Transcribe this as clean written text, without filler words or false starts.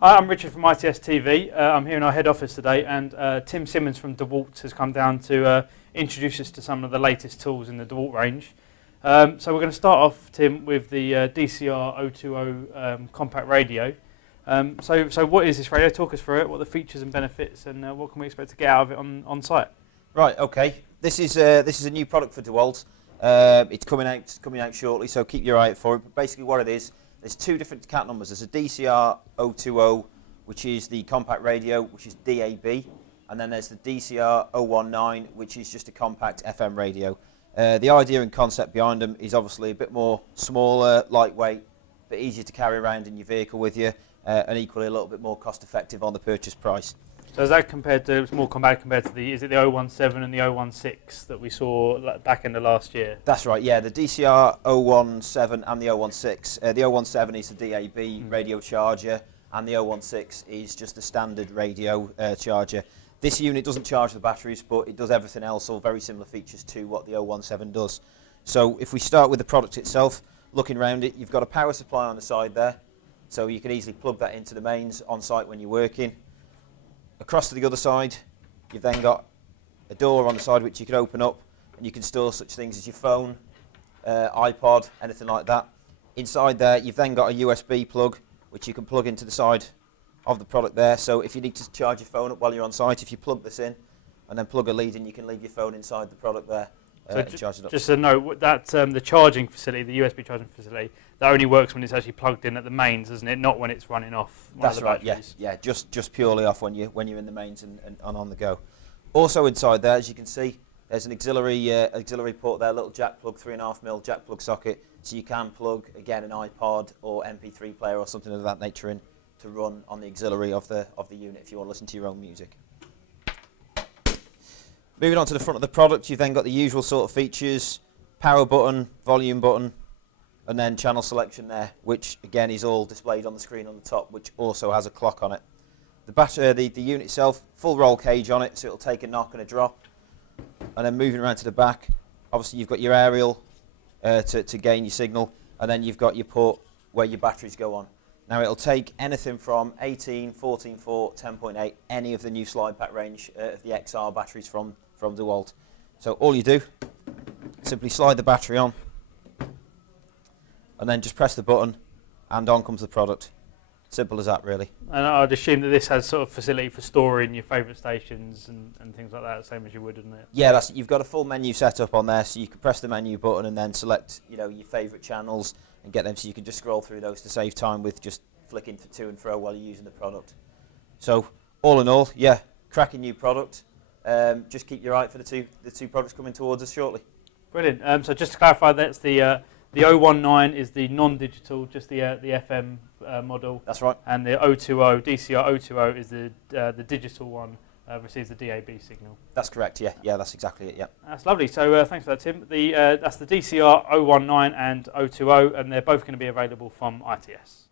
Hi, I'm Richard from ITS TV. I'm here in our head office today, and Tim Simmons from Dewalt has come down to introduce us to some of the latest tools in the Dewalt range. So we're going to start off, Tim, with the DCR020 compact radio. So what is this radio? Talk us through it, what are the features and benefits, and what can we expect to get out of it on site? Right, okay. This is a new product for Dewalt. It's coming out shortly, so keep your eye out for it. But basically what it is, there's two different cat numbers. There's a DCR020, which is the compact radio, which is DAB, and then there's the DCR019, which is just a compact FM radio. The idea and concept behind them is obviously a bit more smaller, lightweight, a bit easier to carry around in your vehicle with you, and equally a little bit more cost effective on the purchase price. So is that it's more compact compared to is it the 017 and the 016 that we saw back in the last year? That's right, yeah, the DCR017 and the 016. The 017 is the DAB radio charger, and the 016 is just a standard radio charger. This unit doesn't charge the batteries, but it does everything else, all very similar features to what the 017 does. So if we start with the product itself, looking around it, you've got a power supply on the side there, so you can easily plug that into the mains on site when you're working. Across to the other side, you've then got a door on the side which you can open up, and you can store such things as your phone, iPod, anything like that. Inside there, you've then got a USB plug which you can plug into the side of the product there. So if you need to charge your phone up while you're on site, if you plug this in and then plug a lead in, you can leave your phone inside the product there and charge it up. Just a note, that the charging facility, the USB charging facility, that only works when it's actually plugged in at the mains, isn't it? Not when it's running off one of the batteries. That's right, yeah, just purely off when you're in the mains and on the go. Also inside there, as you can see, there's an auxiliary port there, little jack plug, 3.5mm jack plug socket, so you can plug, again, an iPod or MP3 player or something of that nature in to run on the auxiliary of the unit if you want to listen to your own music. Moving on to the front of the product, you've then got the usual sort of features, power button, volume button, and then channel selection there, which again is all displayed on the screen on the top, which also has a clock on it. The unit itself, full roll cage on it, so it'll take a knock and a drop. And then moving around to the back, obviously you've got your aerial to gain your signal, and then you've got your port where your batteries go on. Now it'll take anything from 18, 14.4, 10.8, any of the new slide pack range of the XR batteries from Dewalt. So all you do, simply slide the battery on, and then just press the button, and on comes the product. Simple as that, really. And I'd assume that this has sort of facility for storing your favourite stations and things like that, same as you would, isn't it? Yeah, you've got a full menu set up on there, so you can press the menu button and then select, your favourite channels and get them, so you can just scroll through those to save time with just flicking to and fro while you're using the product. So all in all, yeah, cracking new product. Just keep your eye out for the two products coming towards us shortly. Brilliant. So just to clarify, that's the 019 is the non-digital, just the FM model. That's right. And the DCR020 is the digital one, receives the DAB signal. That's correct, yeah, that's exactly it, yeah. That's lovely, so thanks for that, Tim. That's the DCR019 and 020, and they're both going to be available from ITS.